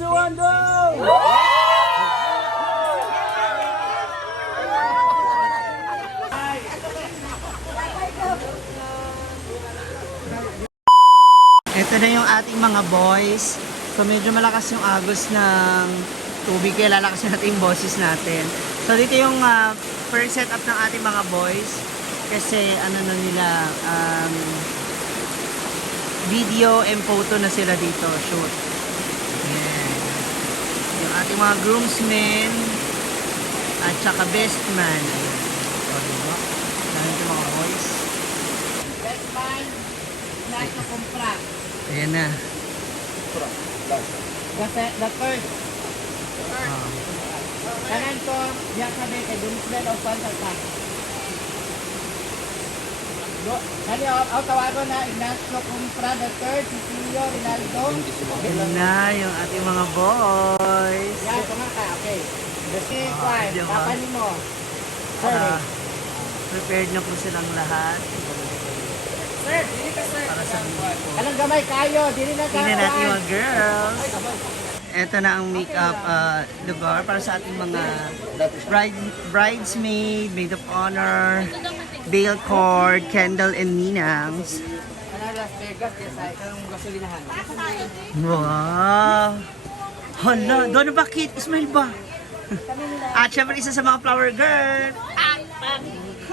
2, 1, go! Ito na yung ating mga boys. So medyo malakas yung agos ng tubig kaya lalakasin natin yung boses natin. So dito yung first setup ng ating mga boys. Kasi ano na nila, video and photo na sila dito, shoot. Ayan. Yung ating mga groomsmen at saka best man. So diba? Dahil yung mga boys. Best man, nasa kumpra. Ayan na. The first. Kanan ko, diyan kami kay Dunsmed of Pantalta. Kani ang tawagon na Ignacio Compra the third, Cecilio Rinaldo. Ayan na yung ating mga boys. Yan, kumaka, okay. The second, diba? kapanin mo. Sir, Prepared na po silang lahat sir, dili ka sir. para sa video po. Anong gamay kayo? Dili na Tingnan natin yung mga girls. Ito na ang makeup lugar para sa ating mga bridesmaid, maid of honor, bail cord, candle, and ninangs. Ano, Las Vegas, yes, ay kang gasolinahan. Wow! Hala, doon ba Kit? Ismail ba? At syempre isa sa mga flower girl.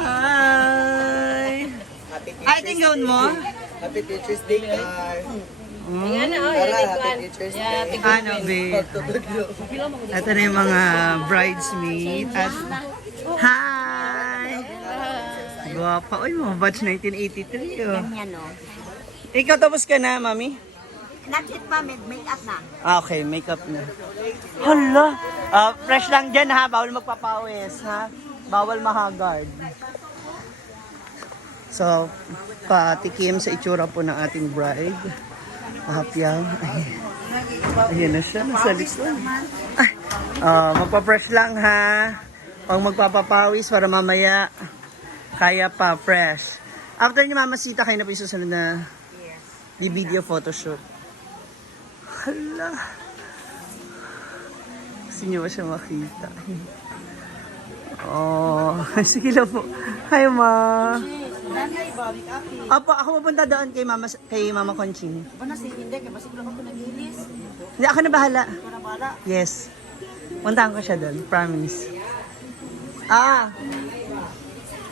Hi! Ay, ito yung gown mo? Happy Teacher's Day, Kai. Ayan na, oh, Tara, yan Happy Teacher's Day. Ano, babe? Ito na yung mga bridesmaid. At, hi! Guwapa. Uy, mga batch 1983, oh. Yan o. Ikaw tapos ka na, mami? Nakit pa, make-up na. Ah, okay, makeup na. Hala! Fresh lang dyan, ha? Bawal magpapawis, ha? Bawal mahagard. So, patikim sa itsura po ng ating bride. Hapyaw. Ayan na siya, nasa likod. Magpa-fresh lang, ha? Pag magpapapawis para mamaya, kaya pa, fresh. After niyo mamasita, kayo na po yung susunod na video photoshoot. Hala. Gusto niyo ba siya makita? Oh, sige lang po. Hi, ma. Apo, ako mapunta doon kay Mama Conching. Ba na si hindi, kaya basig lang ako nagilis. Hindi, ako na bahala. Ito na bala. Yes. Puntahan ko siya doon, promise.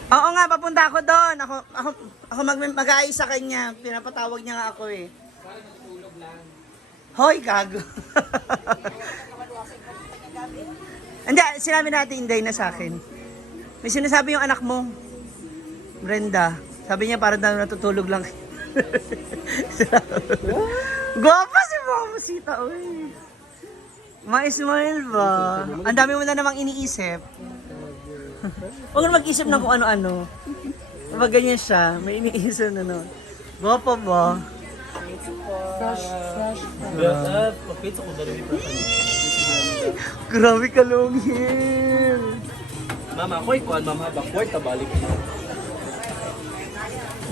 Oo nga, papunta ako doon. Ako mag-aayos sa kanya. Pinapatawag niya nga ako eh. Hoy, gago. Hindi, sinabi natin Inday na sa akin. May sinasabi yung anak mo, Brenda. Sabi niya parang daw natutulog lang. Gwapa si Mama Sita, uy. Ma-smile ba? Ang dami mo na namang iniisip. Huwag na mag-isip na kung ano-ano. Kapag ganyan siya, may iniisip na no. Gwapa ba? Grabe ka, long hair. Mama, ako'y kuhan, mama. Backward, tabalik na.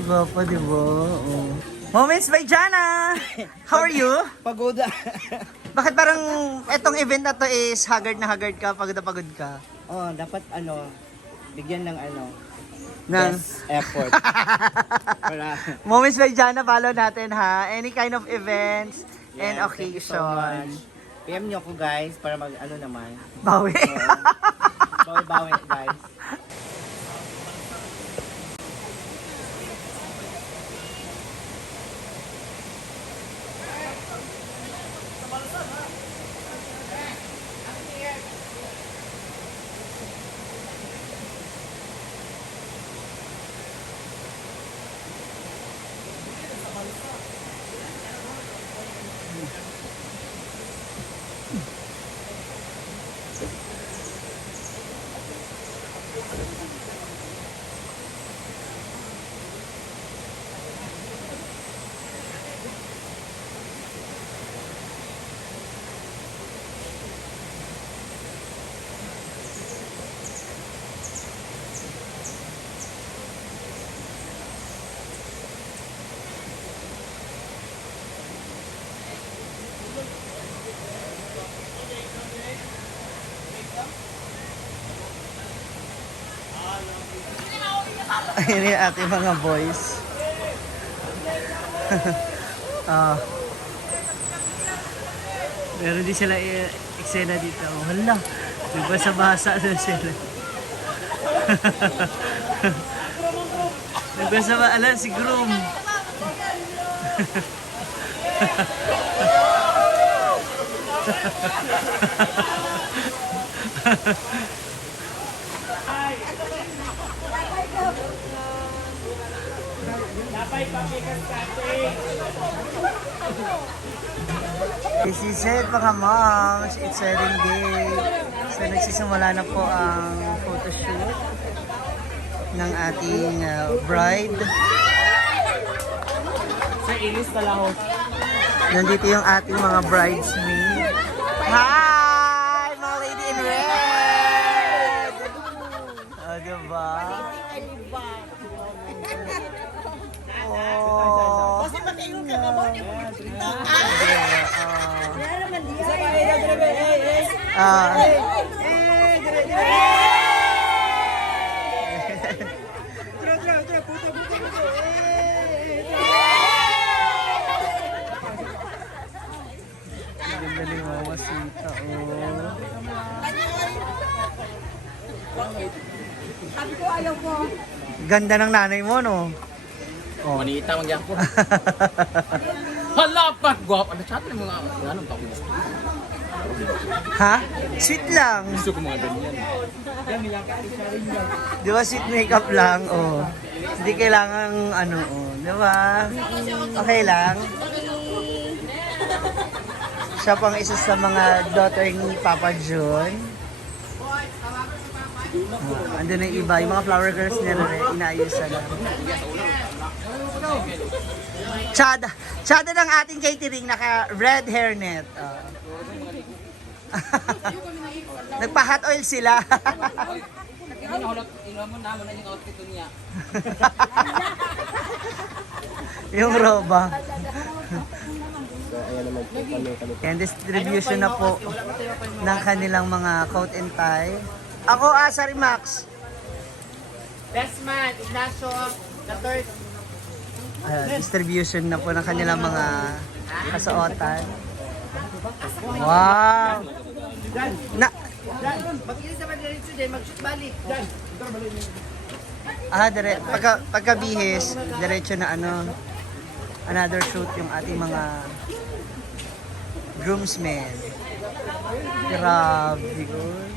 Gwapa, di ba? Oh. Moments by Jana! How are you? Pagoda. Bakit parang etong event na to is haggard na haggard ka, pagod na pagod ka? Oh, dapat bigyan ng Nang best effort. Para Moments by Jana, follow natin ha. Any kind of events and Yes, thank you so occasion. much. PM nyo ako guys para mag naman. Bawi. Bawi-bawi guys. Ayun yung ating mga boys. Ah. Meron din sila eksena dito. Oh, hala. Nagbasa-basa na sila. Nagbasa-basa. Ala, si Groom. This is it mga moms, it's wedding day. So nagsisimula na po ang photoshoot ng ating bride. Sir, ilis pala ako. Nandito yung ating mga bridesmaid. Hi! Mga lady in red! O, diba? Oh. Kasi matayo ka nga mo, di mo ito. Ganda ni Mama Sita, Sabi ko ayaw ko. Ganda ng nanay mo, no? Oh. Manita magyang po. Hala, pat! Guwap! Ano chat ng mga anong tao gusto? Ha? Sweet lang. Gusto ko mga ganyan. Di ba sweet makeup lang? Oh. Hindi kailangan ano, oh. Di ba? Okay lang. Siya pang isa sa mga daughter ni Papa John. Andun na yung iba, yung mga flower girls nila rin, inaayusan na. Chada ng ating catering, naka red hairnet. Nagpa-hot oil sila. Yung roba. Yan, distribution na po ng kanilang mga coat and tie. Ako, Asari Max. Best man, Ignacio, the third. Distribution na po ng kanilang mga kasuotan. Wow! Mag-ilis naman diretso din, mag-shoot balik. Pagkabihis, diretso na another shoot yung ating mga groomsmen. Grabe ko.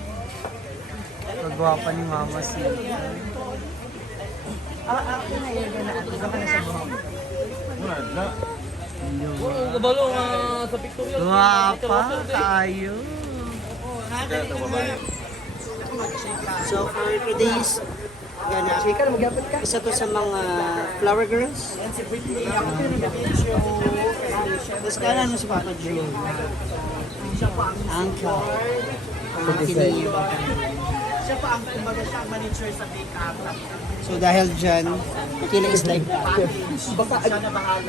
Kagwapa ni Mama Sita. Ako na yun na ako. Saan ka na sa buhok? Kabalo sa picture. Guwapa tayo. So for today's isa to sa mga flower girls. Tapos kailan mo si Papa Joe? Uncle. Siya pa ang kumbaga siya ang manager sa makeup. So dahil dyan, Kila is like,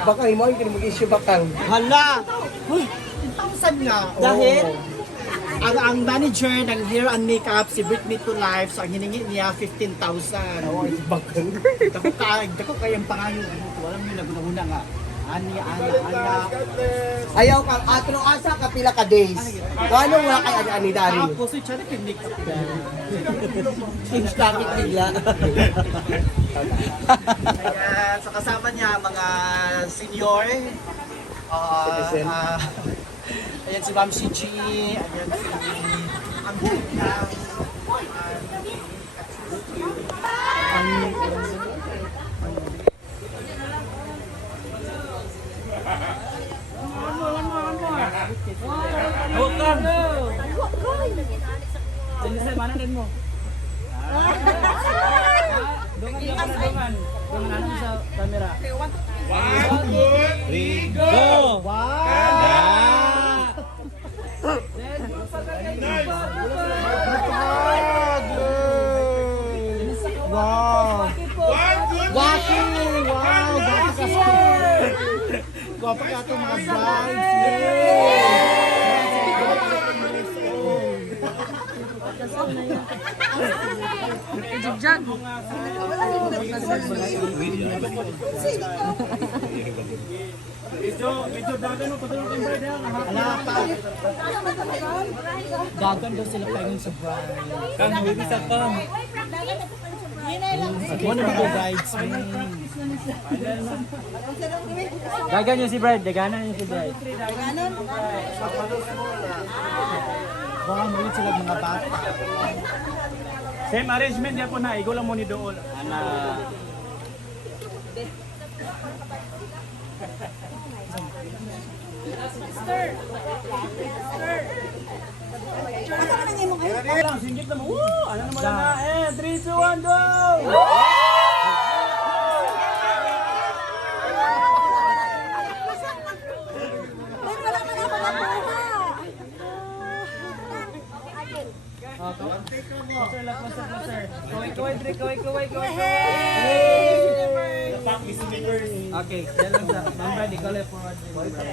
Baka mo yung mag-issue bakang. hala! 1,000 nga. Dahil? Ang manager ng hair and makeup, si Britney to Life, so ang hiningi niya 15,000. Bakang. Dako kayang pangayo. Walang yung naguna-una nga. Ani. Ayaw ka, atro asa ka pila ka days. Ano wala kay ani dari. Tapos yung channel yung makeup. Change topic bigla. Ayan, so kasama niya mga senior. Ayan si Ma'am Shichi, ayan si ang Huwag Jenisnya mana din mo? Dongan. Dongan ano sa camera? 1, 2, 3, go! Wow! Waki! Wow! Gwapo ka Gwapo ka ito mga brides! dyan. Wala pa. Dagan daw sila paingon sa bride. One of the bridesmaids. Dagan niyo si Brad, daganan niyo si Brad. Baka muli sila mga bata. Same arrangement niya po na, igo lang mo ni Dool. Singgit naman. Woo! Ano naman na? 3, 2, 1, go! Okay, yan lang sa Ma'am Brad, ikaw lang forward.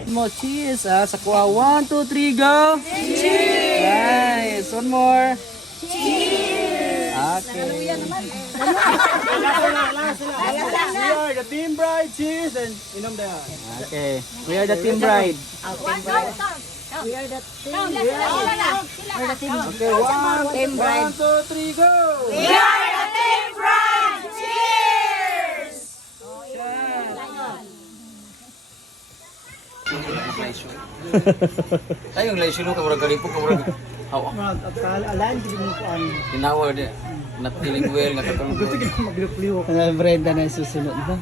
Mo cheese sa kuha. 1, 2, 3, go! Cheese! Nice! One more! Cheese! Okay. We are the team bride. Cheese! And inom na yan. Okay. We are the team bride. Okay, 1, 2, 3, go! Ay, yung laisyon mo, kamurag kalipog, kamurag hawa. Alaan, hindi mo po ang Tinawa, natiling well, nga katulog. maglukliw. Brenda na yung susunod ba?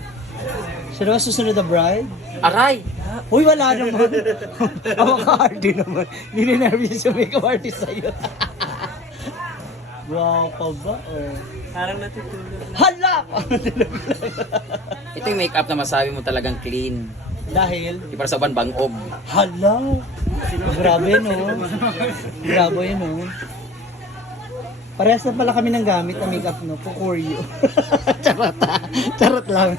Siya ba susunod na bride? Aray! Uy, wala naman. Awak-hardy naman. Hindi na nervous yung makeup artist sa'yo. Wow pa ba? Oh. Parang natutulog. Hala! Ito yung makeup na masabi mo talagang clean. Dahil, Di para sa ban bangog. hala! Grabe no. Grabe yun no. Parehas na pala kami ng gamit na makeup no. Pukoryo. Charot lang.